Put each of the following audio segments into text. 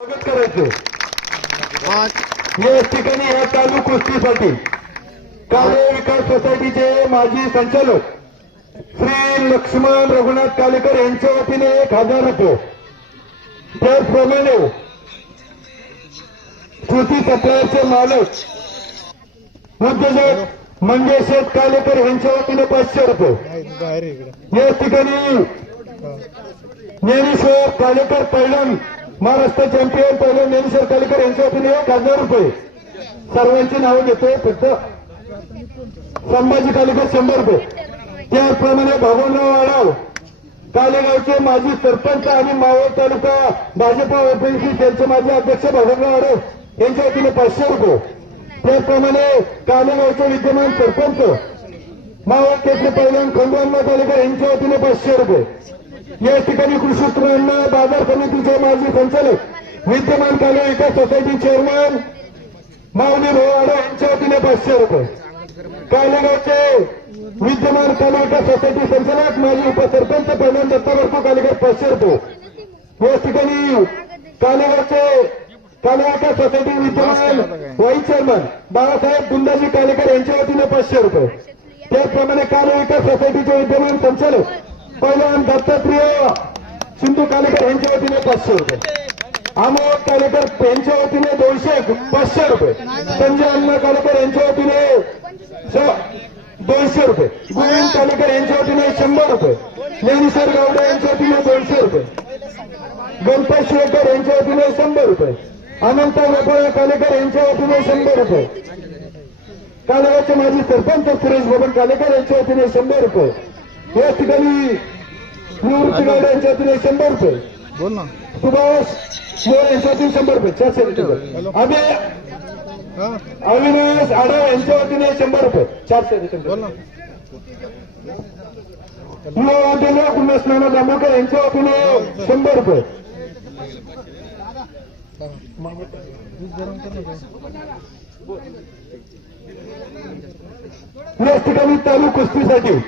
स्वागत करायचं. या ठिकाणी या चालू कुस्तीसाठी काले विकास सोसायटीचे माजी संचालक श्री लक्ष्मण रघुनाथ कालेकर यांच्या वतीने एक हजार रुपये. त्याचप्रमाणे कृती सप्लायरचे मालक उद्योजक मंगेश कालेकर यांच्या वतीने पाचशे रुपये. या ठिकाणी ज्ञानेश्वर कालेकर पैलवान महाराष्ट्र चॅम्पियन पहिले ज्ञानेश्वर कालेकर यांच्या वतीने एक हजार रुपये. सर्वांची नावं घेतोय फक्त. संभाजी कालेकर शंभर रुपये. त्याचप्रमाणे भागवराव आढाव. कालेगावचे माजी सरपंच आणि मावळ तालुका भाजपा ओपीसी त्यांचे माजी अध्यक्ष भागवराव आढाव यांच्या वतीने पाचशे रुपये. त्याचप्रमाणे कालेगावचे विद्यमान सरपंच मावळ केसरी पैलवान खंडवानराव तालुका यांच्या वतीने पाचशे रुपये. या ठिकाणी कृषी उत्पन्न बाजार समितीचे माजी संचालक विद्यमान काले सोसायटी चेअरमन माऊली भोवाडे यांच्या वतीने पाचशे रुपये. कालेगावचे विद्यमान काले सोसायटी संचालक माजी उपसरपंच पैलवान दत्ता कालेकर पाचशे रुपये. या ठिकाणी कालेगावचे काले सोसायटी विद्यमान वाईस चेअरमन बाळासाहेब गुंडाजी कालेकर यांच्या वतीने पाचशे रुपये. त्याचप्रमाणे कालविकास सोसायटीचे विद्यमान संचालक पैलवान दत्तप्रिय सिंधू कालेकर यांच्या वतीने पाचशे रुपये. अमोल कालेकर यांच्या वतीने दोनशे पाचशे रुपये. संजय अण्णा कालेकर यांच्या वतीने दोनशे रुपये. गोविंद कालेकर यांच्या वतीने शंभर रुपये. ज्ञानेश्वर गावडे यांच्या वतीने दोनशे रुपये. गणपत शिवेकर यांच्या वतीने शंभर रुपये. अनंत गोपाळ कालेकर यांच्या वतीने शंभर रुपये. कालेगावचे माजी सरपंच सुरेश बबन कालेकर यांच्या वतीने शंभर रुपये. या ठिकाणी निवृत्ती गावडे यांच्या वतीने शंभर रुपये. बोल ना. सुभाष मोर यांच्या वतीने शंभर रुपये. चारशे रुपये. अभि हा. अविनाश आढाव यांच्या वतीने शंभर रुपये. चारशे रुपये बोल ना. युवा उद्योजक उल्हास नाना दामोकर यांच्या वतीने शंभर रुपये. या ठिकाणी चालू कुस्तीसाठी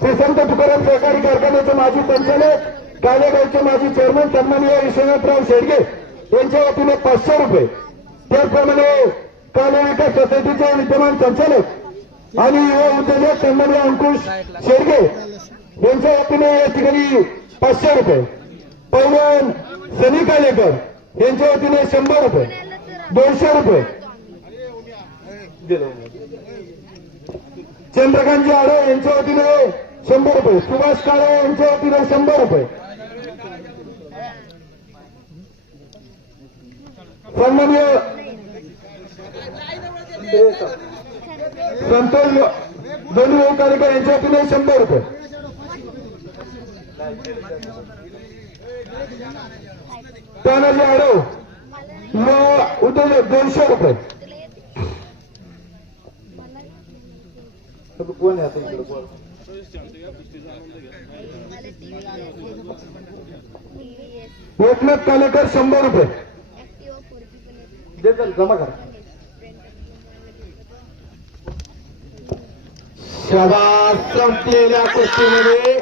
श्री संत तुकाराम सहकारी कारखान्याचे माजी संचालक कालेगावचे माजी चेअरमन सन्माननीय विश्वनाथराव शेडगे यांच्या वतीने पाचशे रुपये. त्याचप्रमाणे काले सोसायटीचे विद्यमान संचालक आणि युवा उद्योजक सन्माननीय अंकुश शेडगे यांच्या वतीने या ठिकाणी पाचशे रुपये. पैलवान सनी कालेकर यांच्या वतीने शंभर रुपये. दोनशे रुपये. चंद्रकांतजी आढाव यांच्या वतीने शंभर रुपये. सुभाष काळे यांच्या वतीने शंभर रुपये. सन्मान्य संतोष दोन्ही कार्यकर यांच्या वतीने शंभर रुपये. तानाजी युवा उद्योजक दोनशे रुपये. कोण आहे आता इकडे? कोण एकनाथ कालेकर शंभर रुपये दे चल, जमा करा शाबास संपलेल्या कुस्तीमध्ये